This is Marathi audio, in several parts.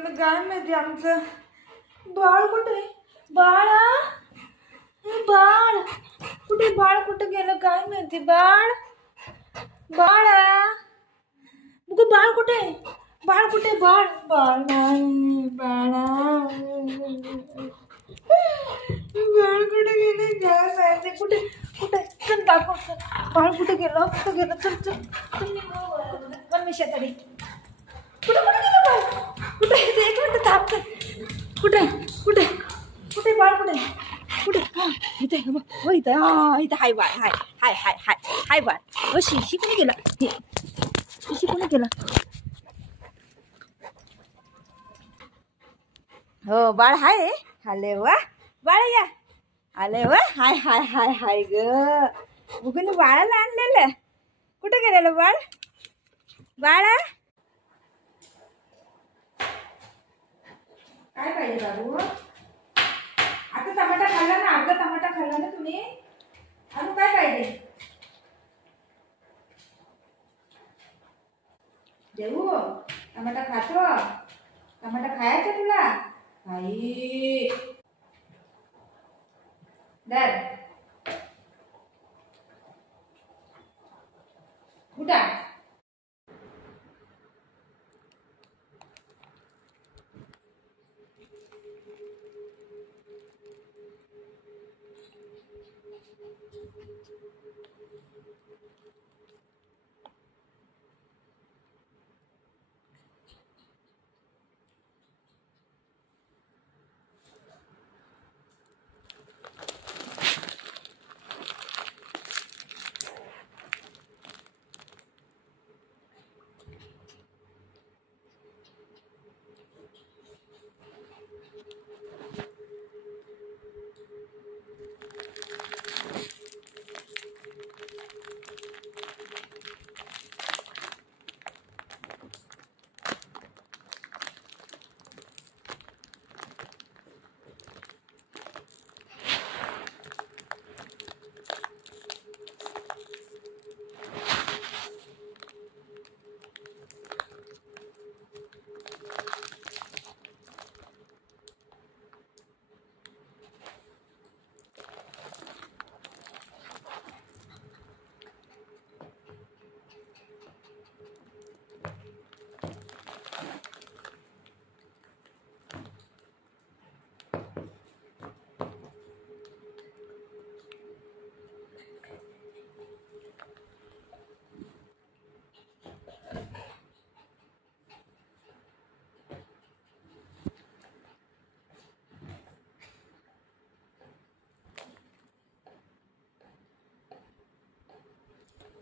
गेलं काय माहिती आमचं बाळ कुठे? बाळा बाळ कुठे? बाळ कुठे गेलं काय माहिती? बाळ बाळा बघू बाळ कुठे? बाळ कुठे? बाळ बाळ नाही बाळा बाळ कुठे गेले काय माहिती? कुठे कुठे? चल दाखव बाळ कुठे गेलं? कुठे गेलं? चल चल चल पण मी शेताडी कुठे कुठे गेलं बाळ? कुठे? एक मिनिट थांबते. कुठे कुठे कुठे बाळ कुठे? कुठे? हा इथे हो इथे. हा इथे हाय बाळ. हाय हाय हाय हाय हाय बाळ. हो शिशी कोणी गेला? शिशी कोणी गेला? हो बाळ हाय. आले वा बाळ या आले वा. हाय हाय हाय हाय ग बघून बाळाला आणलेलं. कुठे गेलेलं बाळ? बाळा काय पाहिजे बाबू? आता टमाटा खाल्ला ना? अर्धा टमाटा खाल्ला ना तुम्ही? अजून काय पाहिजे? देऊ टमाटा खातो? टमाटा खायचा तुला? आई दर उठा.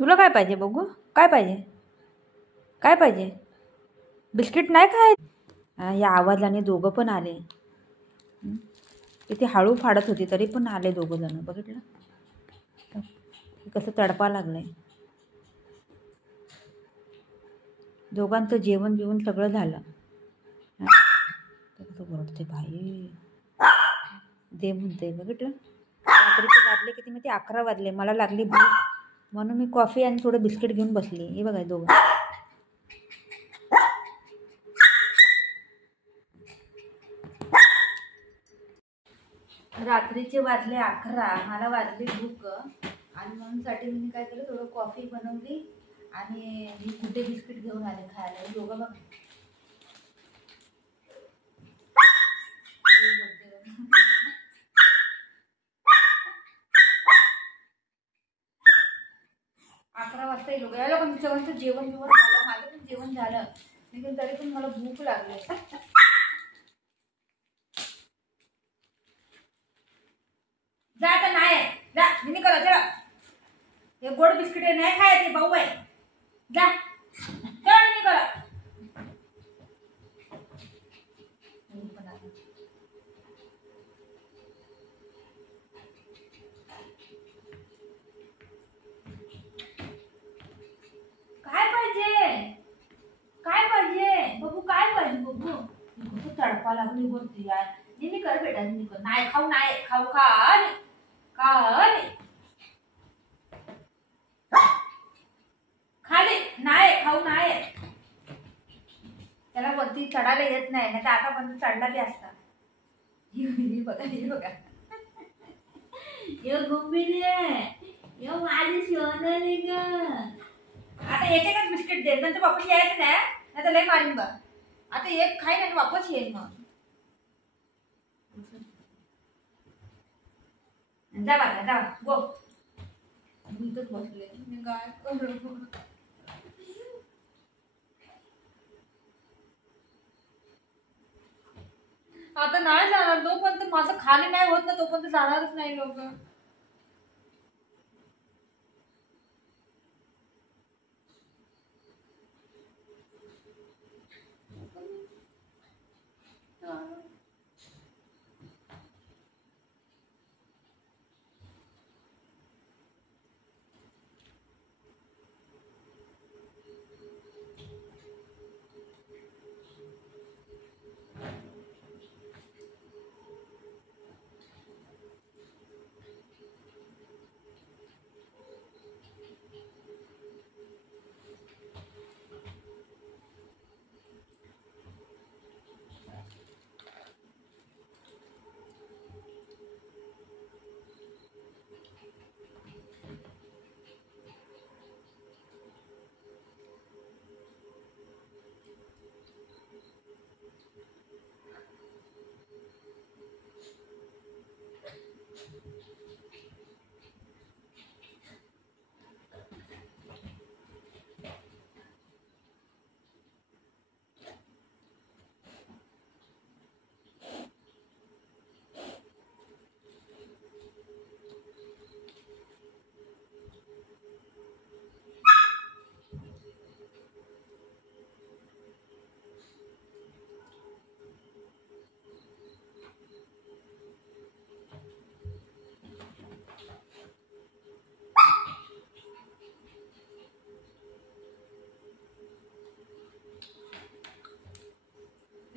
तुला काय पाहिजे बघू? काय पाहिजे? काय पाहिजे? बिस्किट नाही खाय? या आवाजाने दोघं पण आले. इथे हळू फाडत होती तरी पण आले दोघं जण. बघितलं कसं तडपा लागलंय. दोघांचं जेवण बिवण सगळं झालं. ओरडते भाई दे म्हणते. बघितलं रात्रीचे वाजले किती? मग ते 11 वाजले. मला लागली भूक म्हणून मी कॉफी आणि थोडं बिस्किट घेऊन बसली. हे बघा दोघं. रात्रीचे वाजले 11. मला वाजली भूक आणि म्हणून साठी मी काय केलं थोडं कॉफी बनवली आणि मी कुठे बिस्किट घेऊन आले खायला. दोघं बघा वाजता लोक या लोकांचं सगळ्यांचं जेवण बिवण झालं. माझं पण जेवण झालं लेकिन तरी पण मला भूक लागली. जा आता नाही जा मी करा चला. हे गोड बिस्किट नाही खायचे भाऊ आहे. जा चला मी करा. काय पाहिजे? काय पाहिजे बघू? काय पाहिजे बघू? तू तडपा लागली बोलते यार. मी कर बेटा मी कर. नाही खाऊ नाही खाऊ खा खाली नाही खाऊ नाही. त्याला वरती चढायला येत नाही, नाही तर आतापर्यंत चढला बी असता. हे बघा, हे बघा. यो गुंबिले यो माझी सोनाली ग. आता एक एकच बिस्किट दे, नंतर वापस यायचं नाही, नाही तर लय मारीन बघ. आता एक खाईन आणि वापस येईल मग. जा बाळा, जा गो. इथंच बसले मी, काय करू. आता नाही जाणार, तोपर्यंत माझं खाली नाही होत ना तोपर्यंत जाणारच नाही लोक.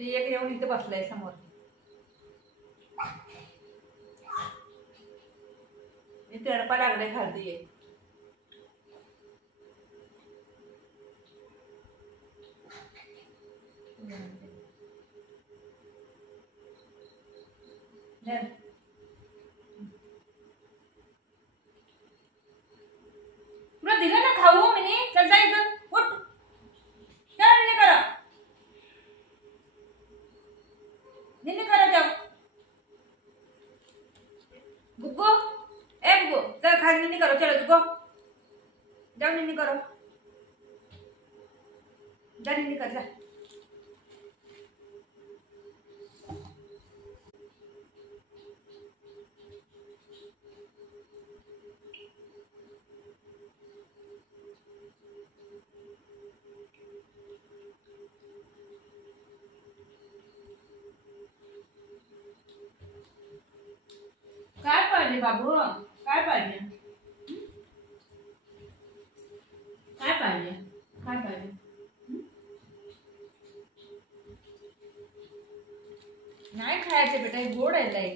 एक येऊन इथे बसलाय समोर. मी तडपा लागलाय खालती. तुला दिलं ना खाऊ मी, चल जा इथून, उठ. चल निने करा, निने करा जाओ. गुग्गू, ए गुग्गू, चल खाली निने करो, चलो गुग्गू जाओ, निने करो, जा निने कर जा. काय पाहिजे बाबू, काय पाहिजे, काय पाहिजे, काय पाहिजे. नाही खायचे बेटा, गोड आहे लई.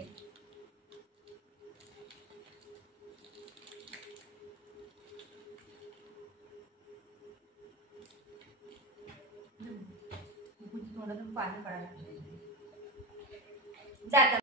थोडं पाणी पडायला जात.